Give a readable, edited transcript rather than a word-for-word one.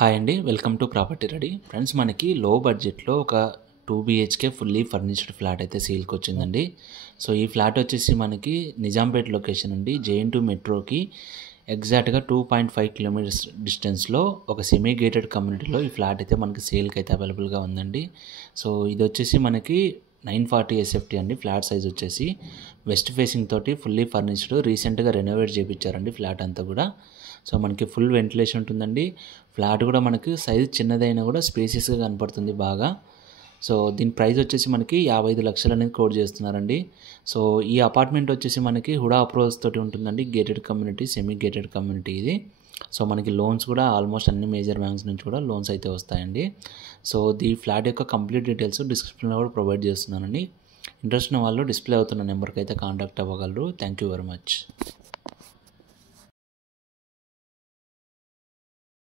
Hi అండి. Welcome to property ready. Friends, మనకి లో బడ్జెట్‌లో ఒక 2 బీహెచ్‌కే ఫుల్లీ ఫర్నిష్డ్ ఫ్లాట్ అయితే సేల్‌కొచ్చిందండి. సో, ఈ ఫ్లాట్ వచ్చేసి మనకి నిజాంపేట్ లొకేషన్ అండి. జేఎన్2 మెట్రోకి ఎగ్జాక్ట్‌గా 2.5 కిలోమీటర్స్ డిస్టెన్స్‌లో ఒక సెమీ గేటెడ్ కమ్యూనిటీలో ఈ ఫ్లాట్ అయితే మనకి సేల్‌కైతే అవైలబుల్‌గా ఉందండి. సో, ఇదొచ్చేసి మనకి 940 ఎస్ఎఫ్టీ అండి. ఫ్లాట్ సైజ్ వచ్చేసి వెస్ట్ ఫేసింగ్ తోటి ఫుల్లీ ఫర్నిష్డ్. రీసెంట్‌గా రెనోవేట్ చేపిచ్చారండి ఫ్లాట్ అంతా కూడా. సో, మనకి ఫుల్ వెంటిలేషన్ ఉంటుందండి. ఫ్లాట్ కూడా మనకి సైజ్ చిన్నదైనా కూడా స్పేసియస్‌గా కనపడుతుంది బాగా. సో, దీని ప్రైస్ వచ్చేసి మనకి 55 లక్షలు అనేది కోట్ చేస్తున్నారండి. సో, ఈ అపార్ట్మెంట్ వచ్చేసి మనకి హుడా అప్రూవల్స్ తోటి ఉంటుందండి. Gated community, semi gated community ఇది. సో, మనకి లోన్స్ కూడా ఆల్మోస్ట్ అన్ని మేజర్ బ్యాంక్స్ నుంచి కూడా లోన్స్ అయితే వస్తాయండి. సో, ఈ ఫ్లాట్ యొక్క కంప్లీట్ డీటెయిల్స్ డిస్క్రిప్షన్లో కూడా ప్రొవైడ్ చేస్తున్నానండి. ఇంట్రెస్ట్ ఉన్న వాళ్ళు డిస్ప్లే అవుతున్న నెంబర్కి అయితే కాంటాక్ట్ అవ్వగలరు. Thank you very much.